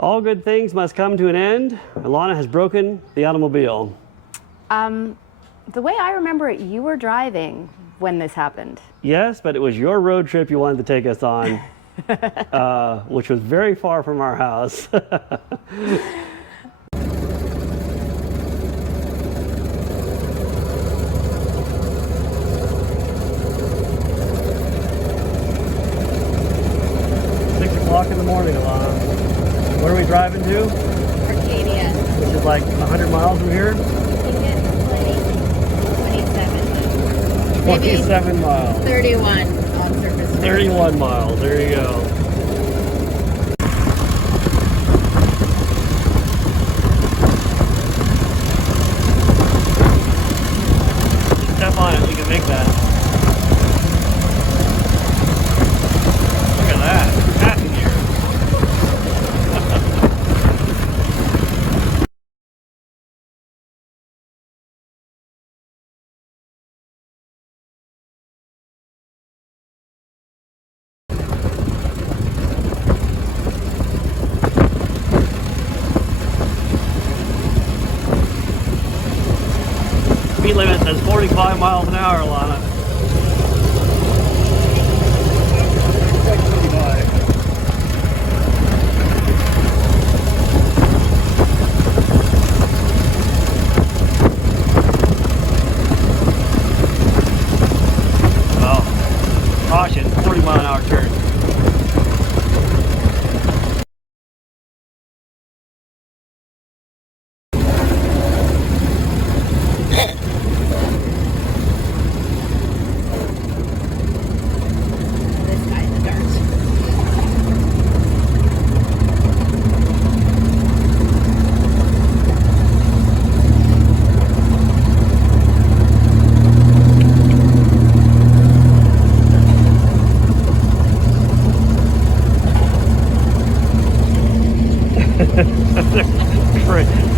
All good things must come to an end. Alana has broken the automobile. The way I remember it, you were driving when this happened. Yes, but it was your road trip you wanted to take us on, which was very far from our house. In the morning, Alana. Where are we driving to? Arcadia. Which is like 100 miles from here? I think it's like 27. 27 miles. 31 on surface. 31 miles. There you go. Step on it. We can make that. Look at that. Speed limit says 45 miles an hour, Alana. Well, caution, 40 mile an hour turn.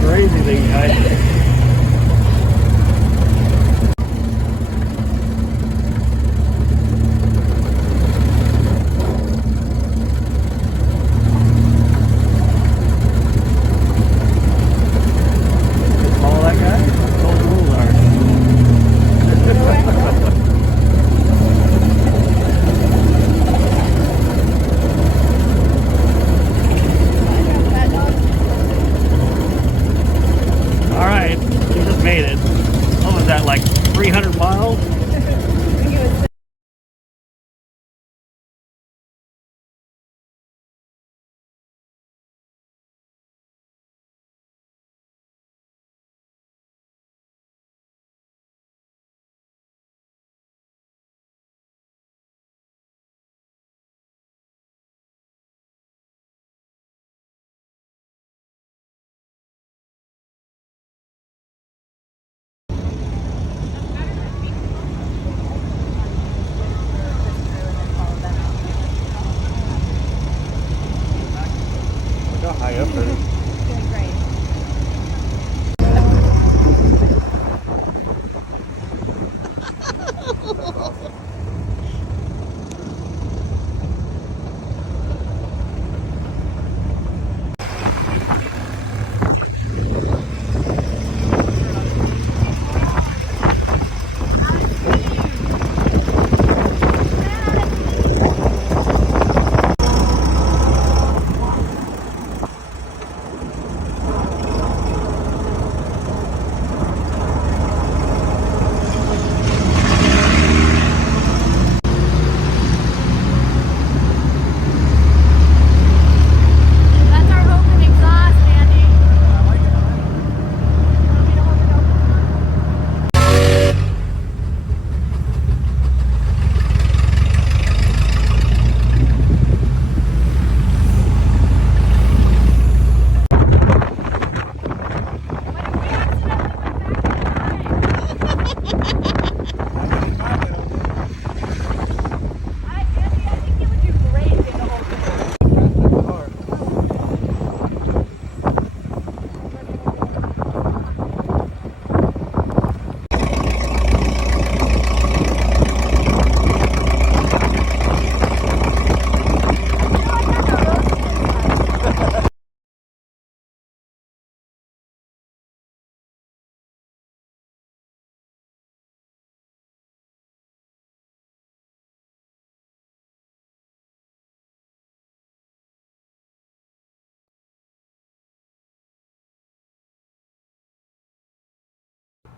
Crazy thing, guys. Follow that guy? That's all the rules are. All right, you just made it. What was that, like 300 miles? Look how high up it is. Doing great.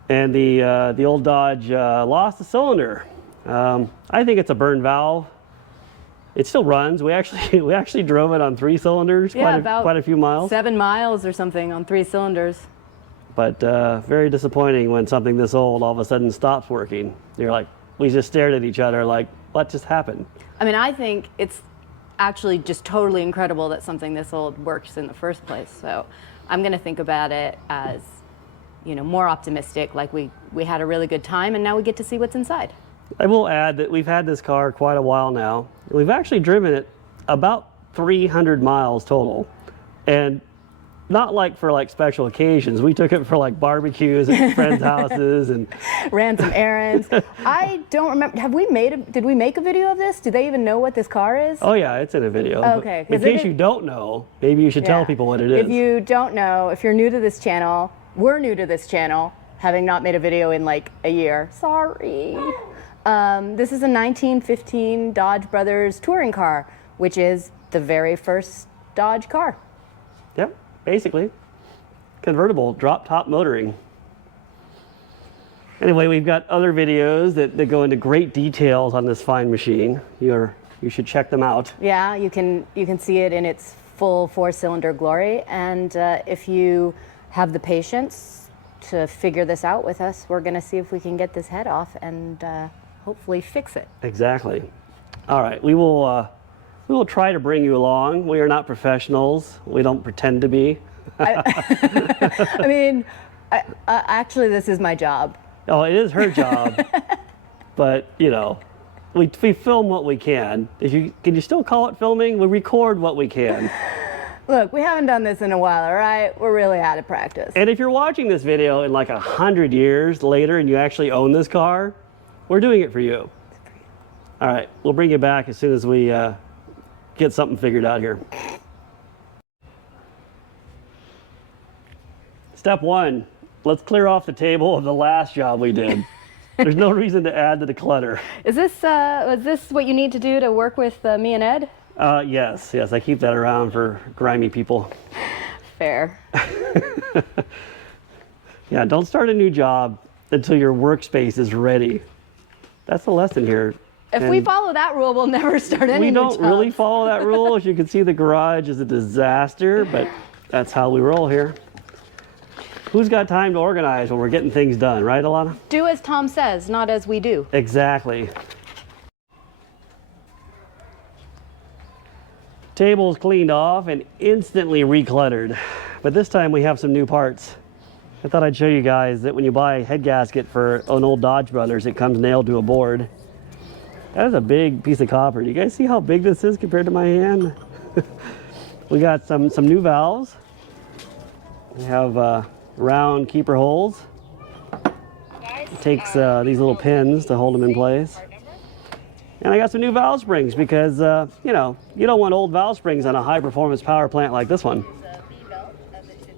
And the old Dodge lost a cylinder. I think it's a burn valve. It still runs. We actually drove it on 3 cylinders, Yeah, quite a few miles. 7 miles or something on 3 cylinders. But very disappointing when something this old all of a sudden stops working. You're like, we just stared at each other like, what just happened? I mean, I think it's actually just totally incredible that something this old works in the first place. So I'm going to think about it as, you know, more optimistic, like we had a really good time and now we get to see what's inside. I will add that we've had this car quite a while now. We've actually driven it about 300 miles total. And not like for like special occasions. We took it for like barbecues at friends' houses and ran some errands. I don't remember. Did we make a video of this? Do they even know what this car is? Oh yeah, it's in a video. Okay. In case you don't know, maybe you should tell people what it is. If you don't know, if you're new to this channel, we're new to this channel, having not made a video in like a year. Sorry. This is a 1915 Dodge Brothers touring car, which is the very first Dodge car. Yep, basically. Convertible, drop top motoring. Anyway, we've got other videos that go into great details on this fine machine. You should check them out. Yeah, you can see it in its full 4-cylinder glory. And if you have the patience to figure this out with us, we're going to see if we can get this head off and hopefully fix it. Exactly. All right, we will try to bring you along. We are not professionals. We don't pretend to be. I mean, actually, this is my job. Oh, it is her job. But, you know, we film what we can. Can you still call it filming? We record what we can. Look, we haven't done this in a while, all right? We're really out of practice. And if you're watching this video in like 100 years later and you actually own this car, we're doing it for you. All right, we'll bring you back as soon as we get something figured out here. Step 1, let's clear off the table of the last job we did. There's no reason to add to the clutter. Is this what you need to do to work with me and Ed? Yes, I keep that around for grimy people. Fair. Yeah, don't start a new job until your workspace is ready. That's the lesson here. If we follow that rule, we'll never start any new jobs. We don't really follow that rule. As you can see, the garage is a disaster, but that's how we roll here. Who's got time to organize when we're getting things done, right, Alana? Do as Tom says, not as we do. Exactly. Table's cleaned off and instantly recluttered. But this time we have some new parts. I thought I'd show you guys that when you buy a head gasket for an old Dodge Brothers, it comes nailed to a board. That is a big piece of copper. Do you guys see how big this is compared to my hand? We got some new valves. We have round keeper holes. It takes these little pins to hold them in place. And I got some new valve springs because, you know, you don't want old valve springs on a high-performance power plant like this one.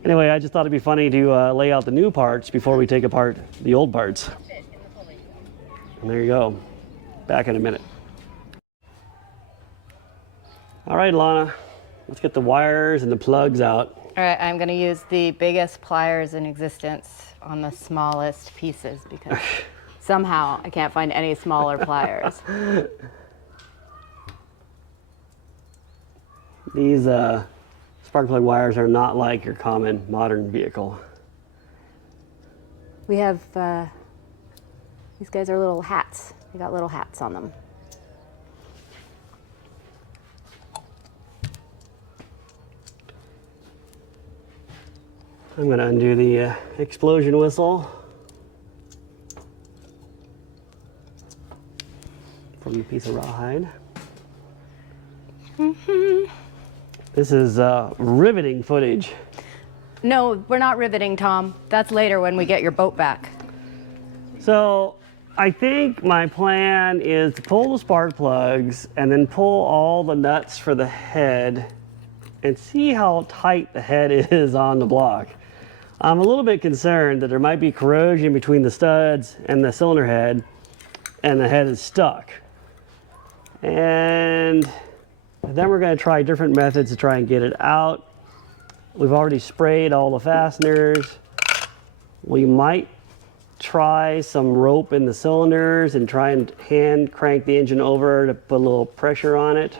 Anyway, I just thought it'd be funny to lay out the new parts before we take apart the old parts. And there you go. Back in a minute. All right, Lana, let's get the wires and the plugs out. All right, I'm going to use the biggest pliers in existence on the smallest pieces because somehow I can't find any smaller pliers. These spark plug wires are not like your common modern vehicle. We have, these guys are little hats. They got little hats on them. I'm going to undo the explosion whistle from the piece of rawhide. This is riveting footage. No, we're not riveting, Tom. That's later when we get your boat back. So I think my plan is to pull the spark plugs and then pull all the nuts for the head and see how tight the head is on the block. I'm a little bit concerned that there might be corrosion between the studs and the cylinder head and the head is stuck. And then we're going to try different methods to try and get it out. We've already sprayed all the fasteners. We might try some rope in the cylinders and try and hand crank the engine over to put a little pressure on it.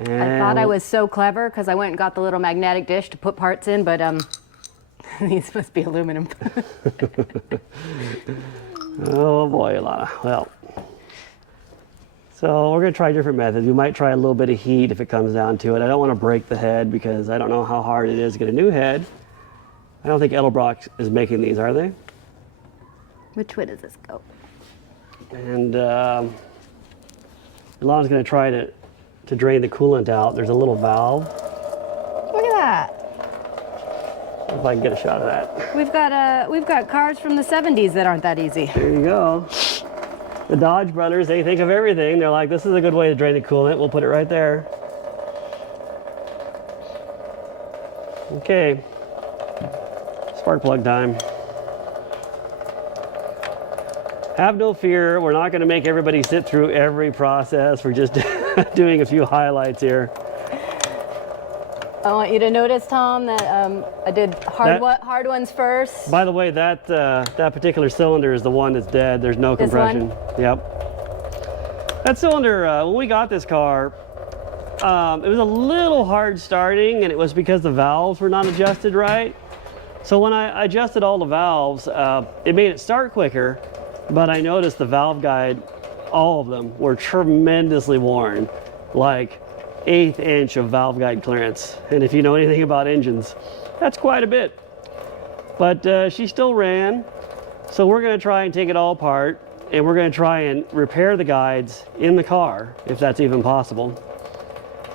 And I thought I was so clever because I went and got the little magnetic dish to put parts in, but these must be aluminum. Oh boy, Alana. Well, so we're going to try different methods. We might try a little bit of heat if it comes down to it. I don't want to break the head because I don't know how hard it is to get a new head. I don't think Edelbrock is making these, are they? Which way does this go? And Alana's going to try to drain the coolant out. There's a little valve. Look at that. If I can get a shot of that. We've got cars from the 70s that aren't that easy. There you go. The Dodge brothers, they think of everything. They're like, this is a good way to drain the coolant. We'll put it right there. Okay. Spark plug time. Have no fear. We're not going to make everybody sit through every process. We're just doing a few highlights here. I want you to notice, Tom, that I did hard ones first. By the way, that particular cylinder is the one that's dead. There's no compression. Yep. That cylinder, when we got this car, it was a little hard starting, and it was because the valves were not adjusted right. So when I adjusted all the valves, it made it start quicker, but I noticed the valve guide, all of them, were tremendously worn, like 1/8 inch of valve guide clearance. And if you know anything about engines, that's quite a bit. But she still ran, so we're going to try and take it all apart, and we're going to try and repair the guides in the car, if that's even possible.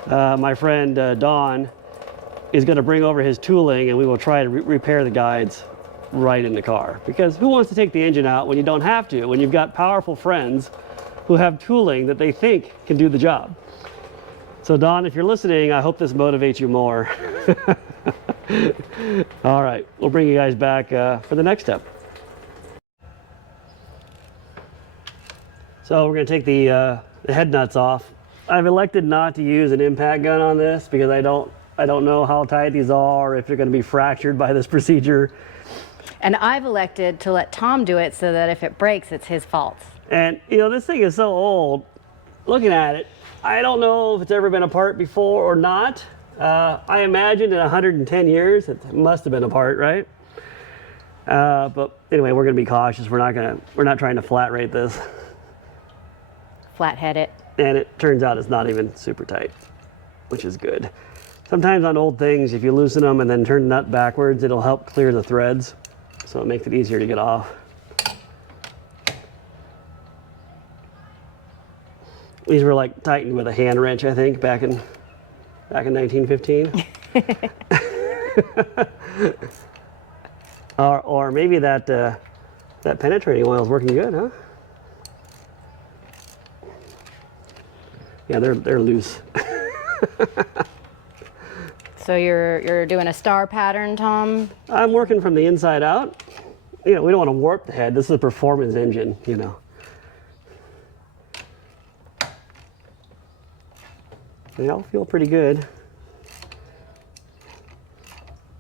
My friend Don is going to bring over his tooling, and we will try to repair the guides right in the car. Because who wants to take the engine out when you don't have to, when you've got powerful friends who have tooling that they think can do the job? So Don, if you're listening, I hope this motivates you more. All right, we'll bring you guys back for the next step. So we're going to take the head nuts off. I've elected not to use an impact gun on this because I don't know how tight these are, if they're going to be fractured by this procedure. And I've elected to let Tom do it so that if it breaks, it's his fault. And you know, this thing is so old. Looking at it, I don't know if it's ever been apart before or not. I imagine in 110 years it must have been apart, right? But anyway, we're going to be cautious. We're not trying to flat rate this. Flathead it. And it turns out it's not even super tight, which is good. Sometimes on old things, if you loosen them and then turn the nut backwards, it'll help clear the threads, so it makes it easier to get off. These were like tightened with a hand wrench, I think, back in 1915. or maybe that penetrating oil is working good, huh? Yeah, they're loose. So you're doing a star pattern, Tom? I'm working from the inside out. You know, we don't want to warp the head. This is a performance engine, you know. They all feel pretty good.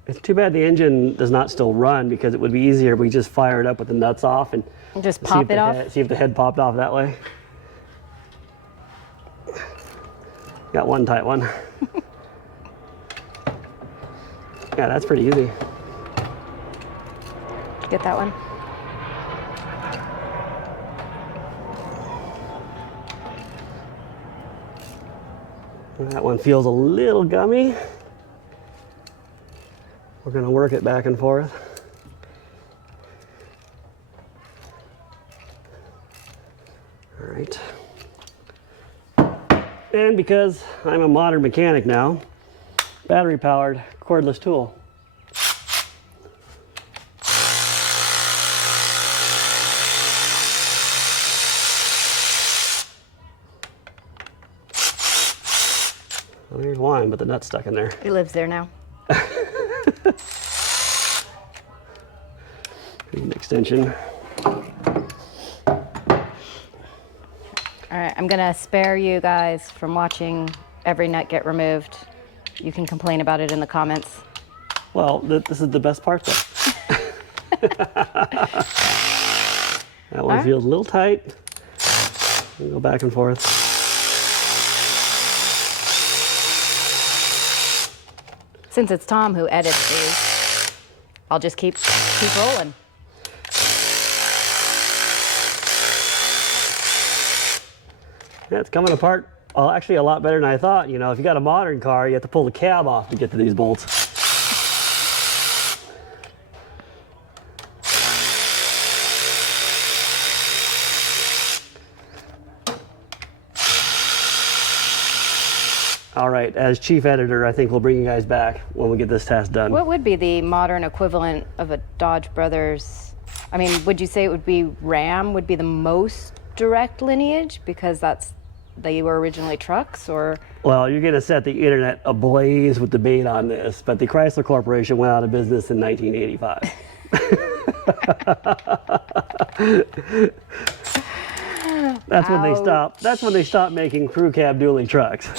It's too bad the engine does not still run, because it would be easier if we just fire it up with the nuts off and just pop it off. See if the head popped off that way. Got one tight one. Yeah, that's pretty easy. Get that one? That one feels a little gummy. We're going to work it back and forth. All right. And because I'm a modern mechanic now, battery powered cordless tool. Well, here's one, but the nut's stuck in there. He lives there now. Need an extension. All right, I'm gonna spare you guys from watching every nut get removed. You can complain about it in the comments. Well, this is the best part, though. That one feels a little tight. We'll go back and forth. Since it's Tom who edits these, I'll just keep rolling. Yeah, it's coming apart. Well, actually a lot better than I thought. You know, if you got a modern car, you have to pull the cab off to get to these bolts. All right, as chief editor, I think we'll bring you guys back when we get this test done. What would be the modern equivalent of a Dodge Brothers? I mean, would you say it would be Ram would be the most direct lineage because they were originally trucks, or? Well, you're gonna set the internet ablaze with debate on this, but the Chrysler Corporation went out of business in 1985. That's when they stopped. That's when they stopped making crew cab dually trucks.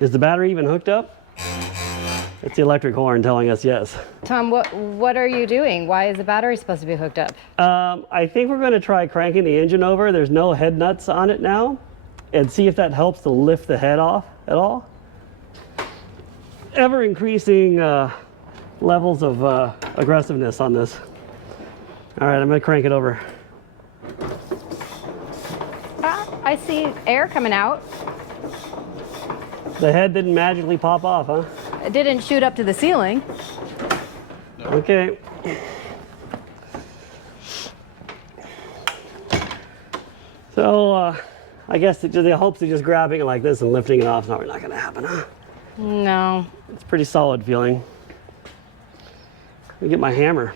Is the battery even hooked up? It's the electric horn telling us yes. Tom, what are you doing? Why is the battery supposed to be hooked up? I think we're going to try cranking the engine over. There's no head nuts on it now, and see if that helps to lift the head off at all. Ever increasing levels of aggressiveness on this. All right, I'm going to crank it over. I see air coming out. The head didn't magically pop off, huh? It didn't shoot up to the ceiling. Okay. So, I guess the hopes of just grabbing it like this and lifting it off is not really going to happen, huh? No. It's pretty solid feeling. Let me get my hammer.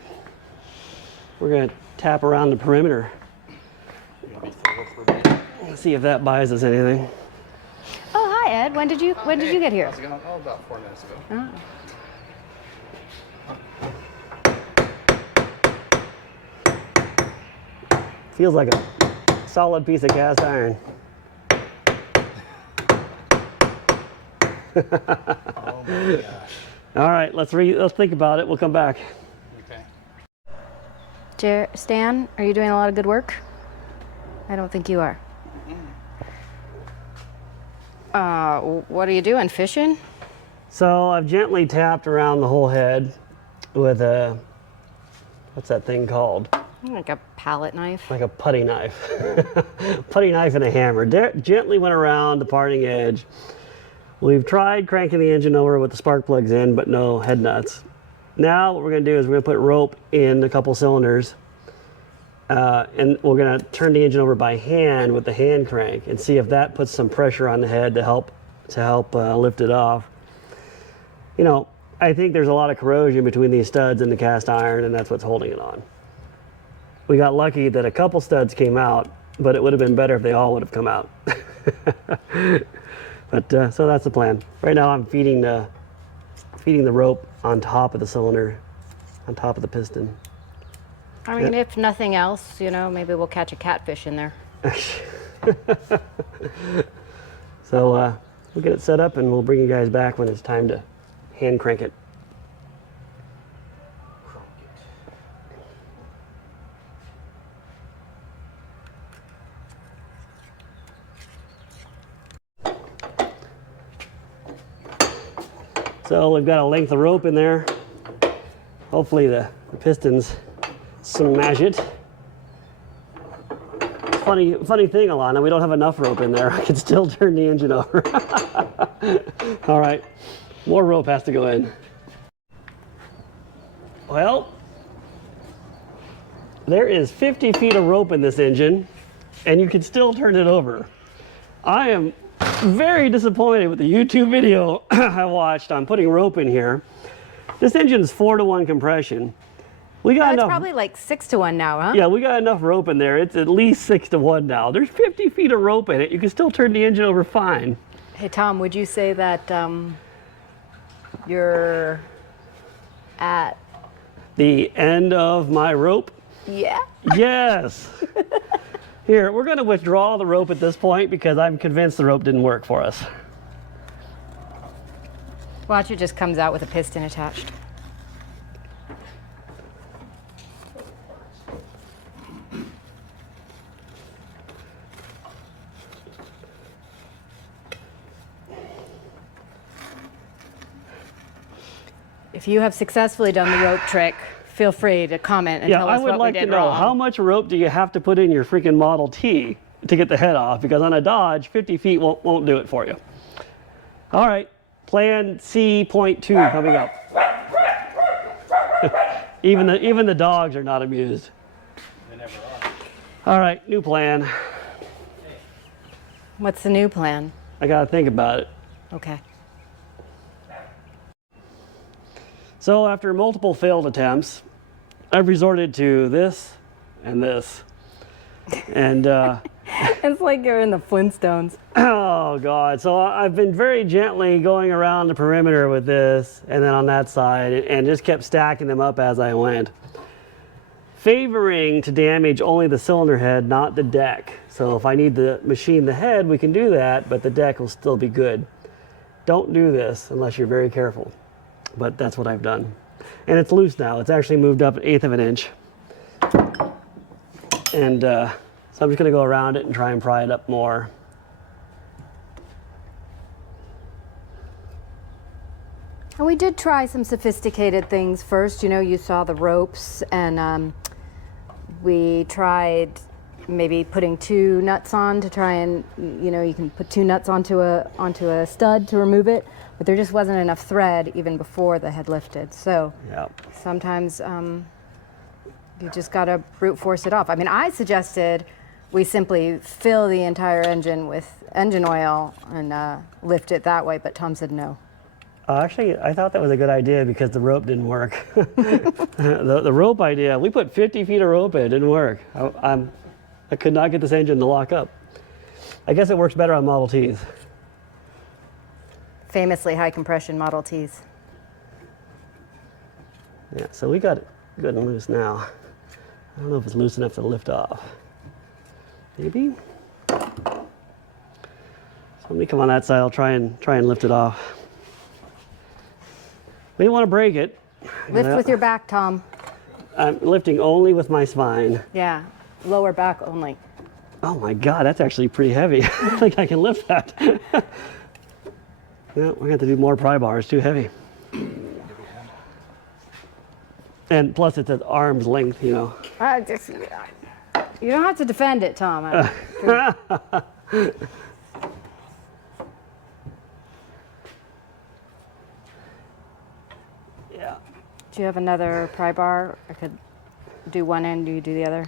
We're going to tap around the perimeter. Let's see if that buys us anything. Oh, hi, Ed. When did you get here? How's it going? Oh, about 4 minutes ago. Oh. Feels like a solid piece of cast iron. Oh my gosh. All right, let's think about it. We'll come back. Okay. Stan, are you doing a lot of good work? I don't think you are. What are you doing, fishing? So I've gently tapped around the whole head with a, what's that thing called? Like a palette knife. Like a putty knife. Putty knife and a hammer. Gently went around the parting edge. We've tried cranking the engine over with the spark plugs in, but no head nuts. Now what we're going to do is we're going to put rope in a couple cylinders, and we're going to turn the engine over by hand with the hand crank and see if that puts some pressure on the head to help lift it off. You know, I think there's a lot of corrosion between these studs and the cast iron, and that's what's holding it on. We got lucky that a couple studs came out, but it would have been better if they all would have come out. But so that's the plan. Right now I'm feeding the rope on top of the cylinder, on top of the piston. I mean, if nothing else, you know, maybe we'll catch a catfish in there. So we'll get it set up and we'll bring you guys back when it's time to hand crank it. So we've got a length of rope in there. Hopefully the pistons smash it. Funny thing, Alana, we don't have enough rope in there. I can still turn the engine over. All right, more rope has to go in. Well, there is 50 feet of rope in this engine, and you can still turn it over. I am very disappointed with the YouTube video I watched on putting rope in here. This engine's 4-to-1 compression. We got enough. It's probably like 6-to-1 now, huh? Yeah, we got enough rope in there. It's at least 6-to-1 now. There's 50 feet of rope in it. You can still turn the engine over fine. Hey, Tom, would you say that you're at the end of my rope? Yeah. Yes. Here, we're going to withdraw the rope at this point because I'm convinced the rope didn't work for us. Watch, it just comes out with a piston attached. If you have successfully done the rope trick, feel free to comment and tell us what we did wrong. I would like to know, how much rope do you have to put in your freaking Model T to get the head off? Because on a Dodge, 50 feet won't do it for you. All right, plan C.2 coming up. even the dogs are not amused. They never are. All right, new plan. What's the new plan? I gotta think about it. Okay. So after multiple failed attempts, I've resorted to this and this. And It's like you're in the Flintstones. oh God. So I've been very gently going around the perimeter with this and then on that side and just kept stacking them up as I went. Favoring to damage only the cylinder head, not the deck. So if I need to machine the head, we can do that, but the deck will still be good. Don't do this unless you're very careful. But that's what I've done. And it's loose now. It's actually moved up 1/8 of an inch. And so I'm just gonna go around it and try and pry it up more. And we did try some sophisticated things first. You know, you saw the ropes, and we tried maybe putting 2 nuts on to try and, you know, you can put 2 nuts onto a stud to remove it, but there just wasn't enough thread even before the head lifted. So Yeah. sometimes you just gotta brute force it off. I mean, I suggested we simply fill the entire engine with engine oil and lift it that way, but Tom said no. Actually, I thought that was a good idea because the rope didn't work. the rope idea, we put 50 feet of rope in, it didn't work. I could not get this engine to lock up. I guess it works better on Model Ts. Famously high compression Model Ts. Yeah, so we got it good and loose now. I don't know if it's loose enough to lift off. Maybe? So let me come on that side, I'll try and lift it off. We don't want to break it. Lift with your back, Tom. I'm lifting only with my spine. Yeah, lower back only. Oh my God, that's actually pretty heavy. I don't think I can lift that. No, we're gonna have to do more pry bars, too heavy. And plus it's at arm's length, you know. You don't have to defend it, Tom. Yeah. Do you have another pry bar? I could do one end, you do the other.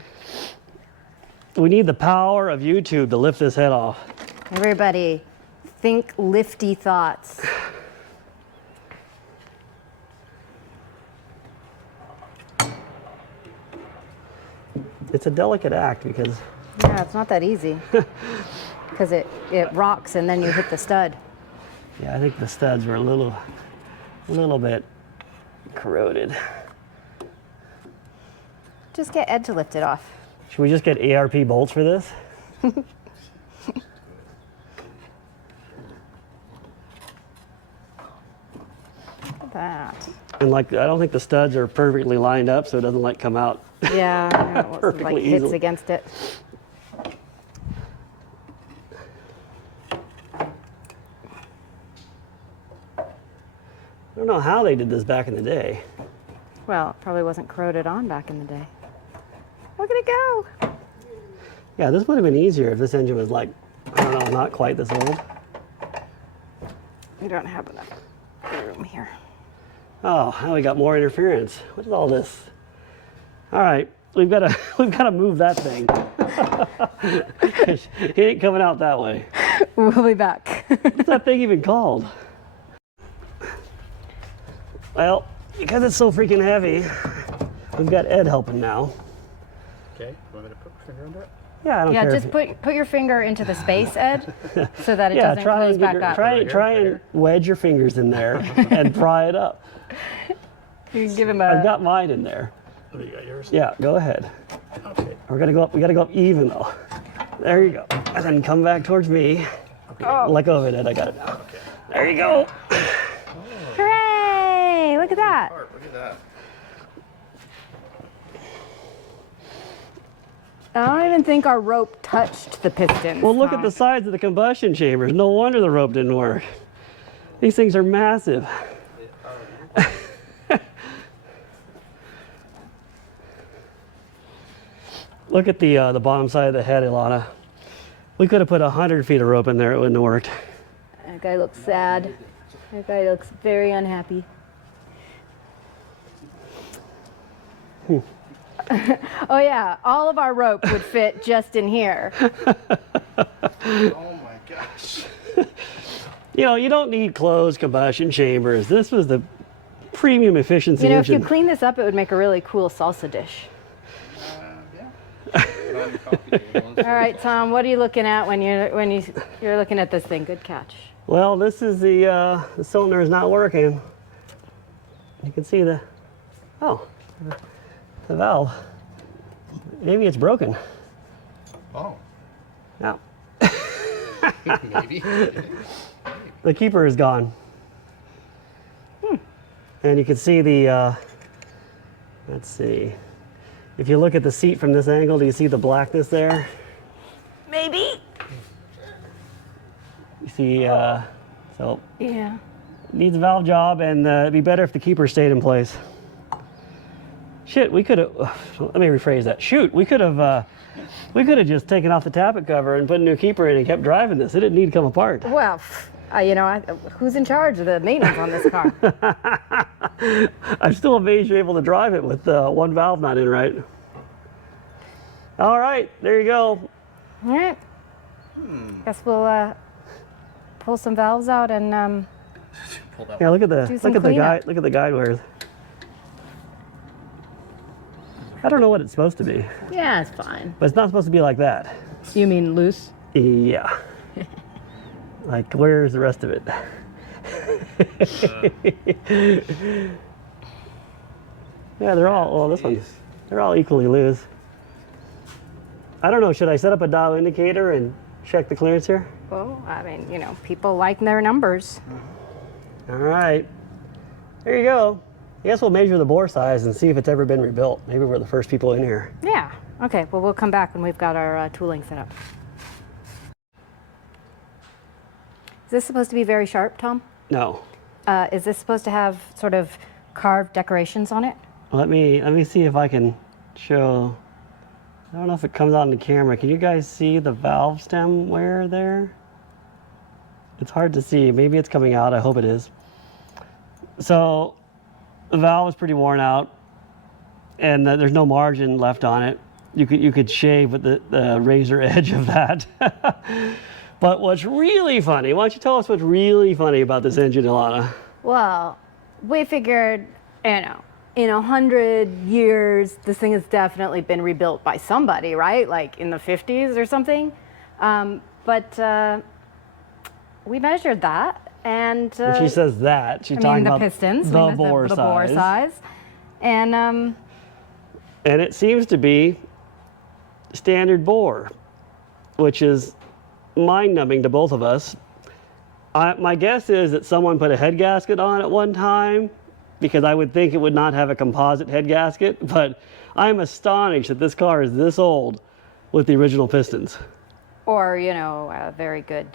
We need the power of YouTube to lift this head off. Everybody, think lifty thoughts. It's a delicate act because Yeah, it's not that easy. Because it rocks and then you hit the stud. yeah, I think the studs were a little bit corroded. Just get Ed to lift it off. Should we just get ARP bolts for this? Look at that. And like, I don't think the studs are perfectly lined up, so it doesn't like come out. Yeah, I know, it Perfectly like hits easily. against it. I don't know how they did this back in the day. Well, it probably wasn't corroded on back in the day. Look at it go. Yeah, this would have been easier if this engine was like, I don't know, not quite this old. We don't have enough room here. Oh, now we got more interference. What is all this? All right, we've got to move that thing. It ain't coming out that way. We'll be back. What's that thing even called? Well, because it's so freaking heavy, we've got Ed helping now. Okay, you want me to put my finger under it? Yeah, I don't Yeah, care. just put your finger into the space, Ed, so that it Yeah, doesn't try close and get back your, up. try Right here. and wedge your fingers in there and pry it up. You can give him I've a got mine in there. What do you got, yours? Yeah, go ahead. Okay. We're gonna go up. We gotta go up even though. There you go. And then come back towards me. Oh. Let go of it. I got it now. Okay. There you go. Hooray! Look at that. Look at that. I don't even think our rope touched the pistons. Well, look at Tom. the size of the combustion chambers. No wonder the rope didn't work. These things are massive. Look at the bottom side of the head, Ilana. We could have put 100 feet of rope in there. It wouldn't have worked. That guy looks sad. That guy looks very unhappy. Oh yeah, all of our rope would fit just in here. Oh my gosh. You know, you don't need closed combustion chambers. This was the premium efficiency You know, if you engine. clean this up, it would make a really cool salsa dish. Yeah. Put on your coffee table. All right, Tom, what are you looking at when you're looking at this thing? Good catch. Well, this is the cylinder is not working. You can see the valve. Maybe it's broken. Oh. No, Maybe. the keeper is gone. And you can see the, let's see. If you look at the seat from this angle, do you see the blackness there? Maybe. You see, so Yeah. needs a valve job, and it'd be better if the keeper stayed in place. Shit, we could have, let me rephrase that. Shoot, we could have just taken off the tappet cover and put a new keeper in and kept driving this. It didn't need to come apart. Well, you know, who's in charge of the maintenance on this car? I'm still amazed you're able to drive it with one valve not in right. All right, there you go. All right. Guess we'll pull some valves out and Pull that Yeah, look at the Do some guide. Look at the guide wires. I don't know what it's supposed to be, yeah, it's fine. but it's not supposed to be like that. You mean loose? Yeah. Like, where's the rest of it? Yeah, they're all, well, this one, they're all equally loose. I don't know, should I set up a dial indicator and check the clearance here? Well, I mean, you know, people like their numbers. All right, there you go. I guess we'll measure the bore size and see if it's ever been rebuilt. Maybe we're the first people in here. Yeah. Okay. Well, we'll come back when we've got our tooling set up. Is this supposed to be very sharp, Tom? No. Is this supposed to have sort of carved decorations on it? Let me see if I can show. I don't know if it comes out in the camera. Can you guys see the valve stem wear there? It's hard to see. Maybe it's coming out. I hope it is. So the valve is pretty worn out, and there's no margin left on it. You could shave with the razor edge of that. But what's really funny? Why don't you tell us what's really funny about this engine, Ilana? Well, we figured, you know, in 100 years, this thing has definitely been rebuilt by somebody, right? Like in the 50s or something. But we measured that, and When she says that, she's I talking mean the about pistons, the we measured bore the size. bore size, and And it seems to be standard bore, which is mind-numbing to both of us. My guess is that someone put a head gasket on at one time, because I would think it would not have a composite head gasket, but I'm astonished that this car is this old with the original pistons. or you know, very good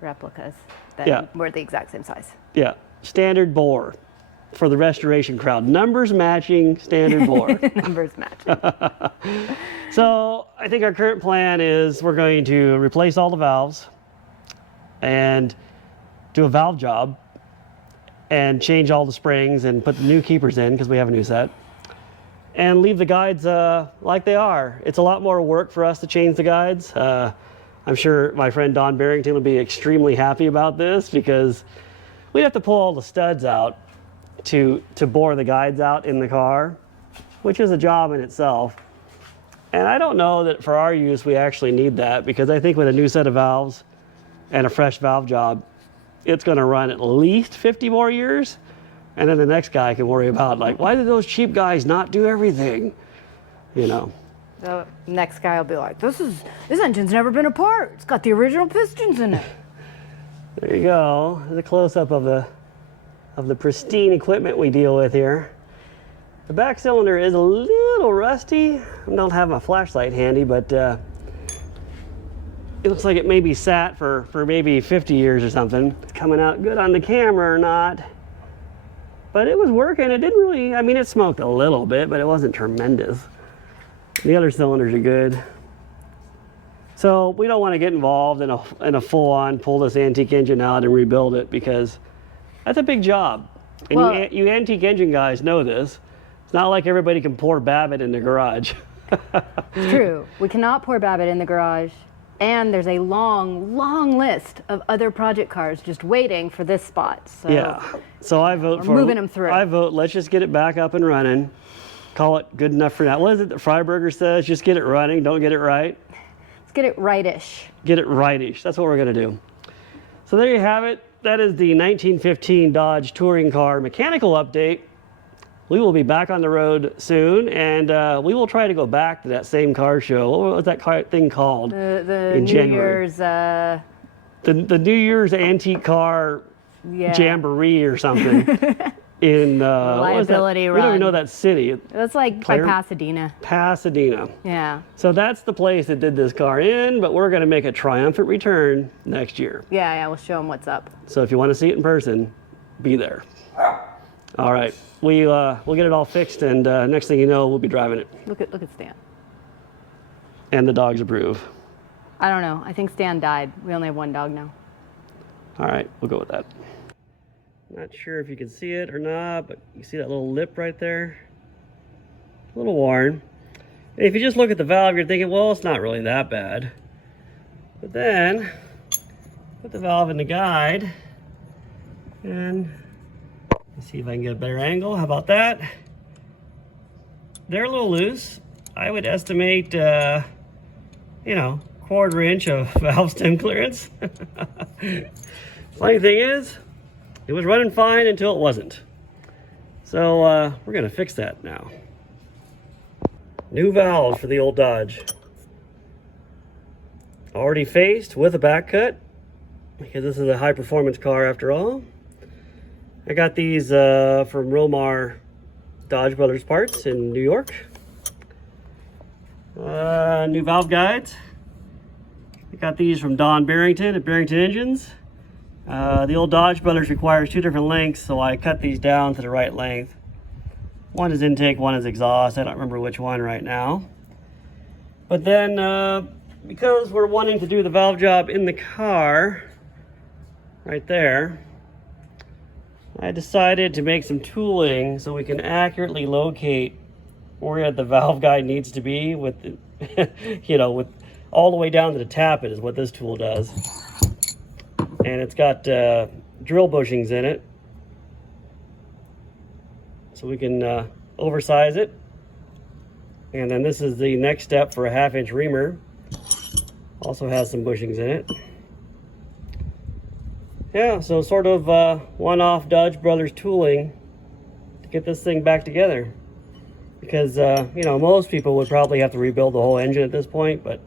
replicas that Yeah. were the exact same size. Yeah, standard bore for the restoration crowd. Numbers matching standard bore. Numbers matching. So I think our current plan is we're going to replace all the valves and do a valve job and change all the springs and put the new keepers in because we have a new set and leave the guides like they are. It's a lot more work for us to change the guides. I'm sure my friend Don Barrington will be extremely happy about this because we'd have to pull all the studs out to bore the guides out in the car, which is a job in itself. And I don't know that for our use we actually need that, because I think with a new set of valves and a fresh valve job, it's going to run at least 50 more years, And then the next guy can worry about, like, why did those cheap guys not do everything? You know. The next guy will be like, this engine's never been apart. It's got the original pistons in it. There you go. There's a close-up of the pristine equipment we deal with here. The back cylinder is a little rusty. I don't have my flashlight handy, but it looks like it maybe sat for maybe 50 years or something. It's coming out good on the camera or not. But it was working. It didn't really, I mean, it smoked a little bit, but it wasn't tremendous. The other cylinders are good. So we don't want to get involved in a full-on pull this antique engine out and rebuild it, because that's a big job. And Well, you antique engine guys know this. It's not like everybody can pour Babbitt in the garage. true. We cannot pour Babbitt in the garage. And there's a long, long list of other project cars just waiting for this spot. So Yeah. So I vote for moving them through. I vote, let's just get it back up and running. Call it good enough for now. What is it that Freiberger says? Just get it running, don't get it right. let's get it rightish. Get it rightish. That's what we're going to do. So there you have it. That is the 1915 Dodge touring car mechanical update. We will be back on the road soon, and we will try to go back to that same car show. What was that car thing called? The in New January? Year's, The New Year's antique car yeah. jamboree or something. In what was that? Liability We don't even run. know that city. That's like Claire- by Pasadena. Pasadena. Yeah. So that's the place that did this car in, but we're going to make a triumphant return next year. Yeah, we'll show them what's up. So if you want to see it in person, be there. All right, we'll get it all fixed, and next thing you know, we'll be driving it. Look at Stan. And the dogs approve. I don't know. I think Stan died. We only have one dog now. All right, we'll go with that. Not sure if you can see it or not, but you see that little lip right there? A little worn. And if you just look at the valve, you're thinking, well, it's not really that bad. But then, put the valve in the guide, and let's see if I can get a better angle. How about that? They're a little loose. I would estimate, quarter inch of valve stem clearance. Funny thing is, it was running fine until it wasn't. So we're gonna fix that now. New valves for the old Dodge. Already faced with a back cut, because this is a high performance car after all. I got these from Romar Dodge Brothers Parts in New York. New valve guides. I got these from Don Barrington at Barrington Engines. The old Dodge Brothers requires two different lengths, so I cut these down to the right length. One is intake, one is exhaust. I don't remember which one right now. But then, because we're wanting to do the valve job in the car, right there, I decided to make some tooling so we can accurately locate where the valve guide needs to be with, with all the way down to the tappet is what this tool does. And it's got drill bushings in it, so we can oversize it. And then this is the next step for a 1/2 inch reamer. Also has some bushings in it. Yeah, so sort of one-off Dodge Brothers tooling to get this thing back together. Because, most people would probably have to rebuild the whole engine at this point, but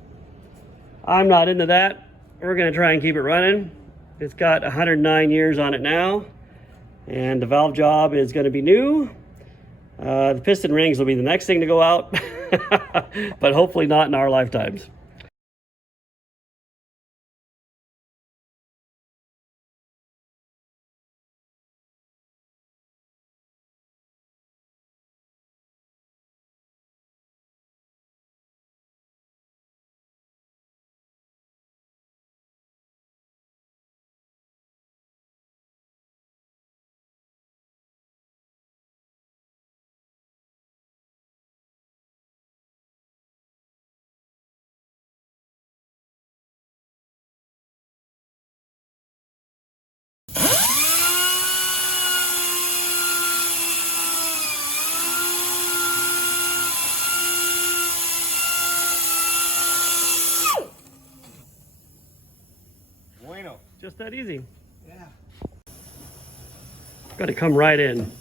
I'm not into that. We're gonna try and keep it running. It's got 109 years on it now, and the valve job is gonna be new. The piston rings will be the next thing to go out, but hopefully not in our lifetimes. Bueno. Just that easy. Yeah. Got to come right in.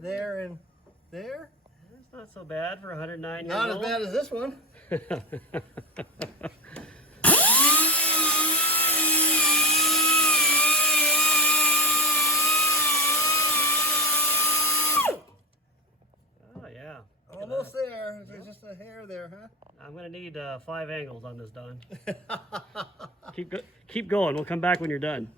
There and there. It's not so bad for 109 Not years as bad as this one. Oh yeah. Almost there. There's just a hair there, huh? I'm gonna need 5 angles on this, Don. Keep going. We'll come back when you're done.